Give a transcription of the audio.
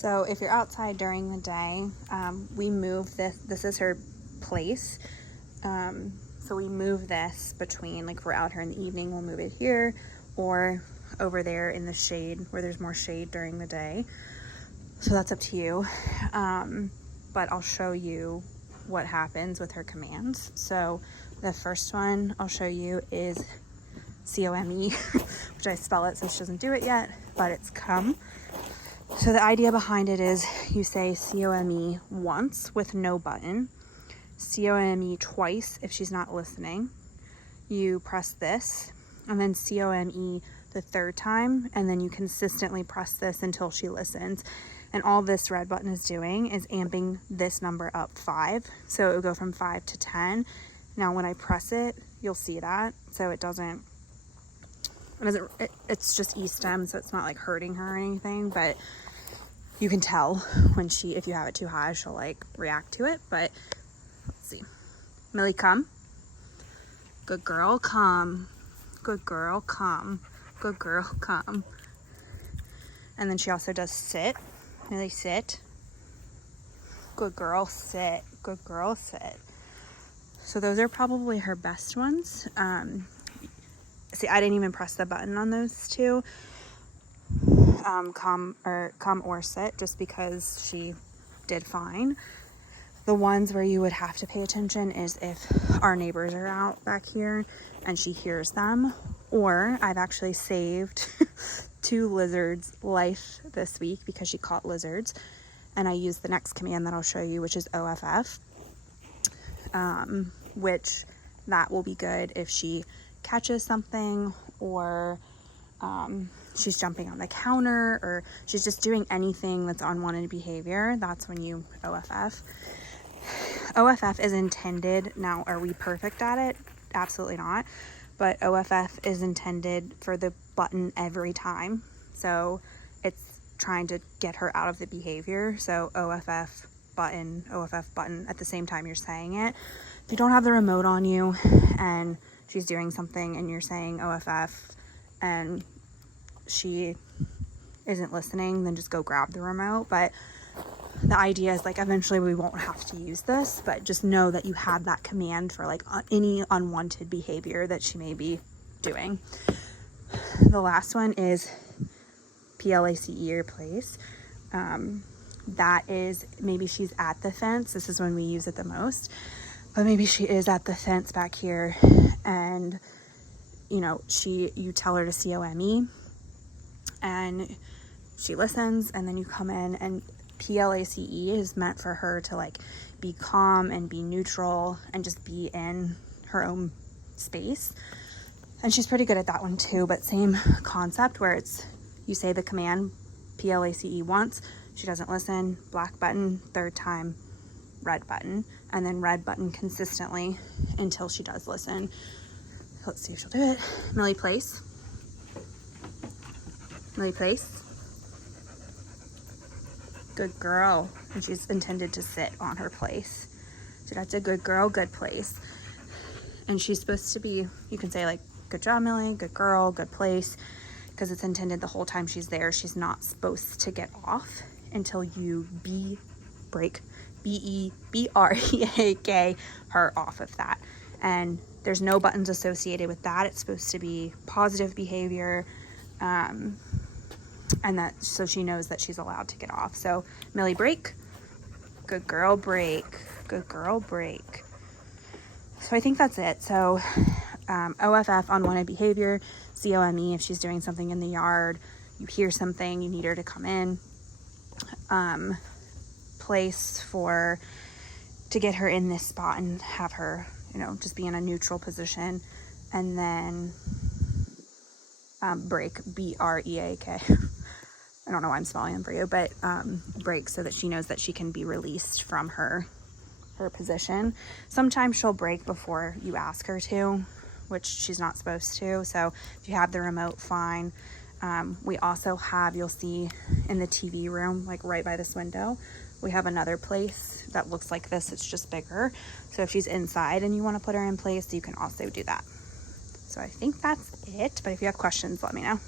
So if you're outside during the day, we move this is her place. So we move this between, like if we're out here in the evening, we'll move it here or over there in the shade where there's more shade during the day. So that's up to you. But I'll show you what happens with her commands. So the first one I'll show you is COME, which I spell it so she doesn't do it yet, but it's come. So the idea behind it is you say COME once with no button, COME twice if she's not listening. You press this, and then COME the third time, and then you consistently press this until she listens. And all this red button is doing is amping this number up 5. So it will go from 5 to 10. Now when I press it, you'll see that. So it's just E-stem, so it's not like hurting her or anything, but you can tell when if you have it too high, she'll like react to it. But let's see. Millie, come. Good girl, come. Good girl, come. Good girl, come. And then she also does sit. Millie, sit. Good girl, sit. Good girl, sit. So those are probably her best ones. See, I didn't even press the button on those two. Come or sit, just because she did fine. The ones where you would have to pay attention is if our neighbors are out back here and she hears them, or I've actually saved 2 lizards' life this week because she caught lizards, and I used the next command that I'll show you, which is OFF, which that will be good if she catches something, or she's jumping on the counter, or she's just doing anything that's unwanted behavior. That's when you OFF. OFF is intended, now are we perfect at it? Absolutely not. But OFF is intended for the button every time. So it's trying to get her out of the behavior. So OFF button at the same time you're saying it. If you don't have the remote on you and she's doing something and you're saying OFF and she isn't listening, then just go grab the remote. But the idea is like eventually we won't have to use this, but just know that you have that command for like any unwanted behavior that she may be doing. The last one is PLACE, or place. That is maybe she's at the fence. This is when we use it the most, but maybe she is at the fence back here and you tell her to COME and she listens, and then you come in, and PLACE is meant for her to like be calm and be neutral and just be in her own space. And she's pretty good at that one too, but same concept where it's you say the command PLACE once, she doesn't listen, black button, third time, red button, and then red button consistently until she does listen. Let's see if she'll do it. Millie, place. Millie, place. Good girl. And she's intended to sit on her place. So that's a good girl, good place. And she's supposed to be, you can say like, good job, Millie, good girl, good place, because it's intended the whole time she's there. She's not supposed to get off until you break, BEBREAK, her off of that. And there's no buttons associated with that. It's supposed to be positive behavior, and that so she knows that she's allowed to get off. So Millie, break. Good girl, break. Good girl, break. So I think that's it. So OFF, unwanted behavior. COME, if she's doing something in the yard, you hear something, you need her to come in. Place to get her in this spot and have her, just be in a neutral position. And then break, BREAK. I don't know why I'm spelling them for you, but break so that she knows that she can be released from her position. Sometimes she'll break before you ask her to, which she's not supposed to. So if you have the remote, fine. We also have, you'll see in the TV room, like right by this window, we have another place that looks like this. It's just bigger. So if she's inside and you want to put her in place, you can also do that. So I think that's it. But if you have questions, let me know.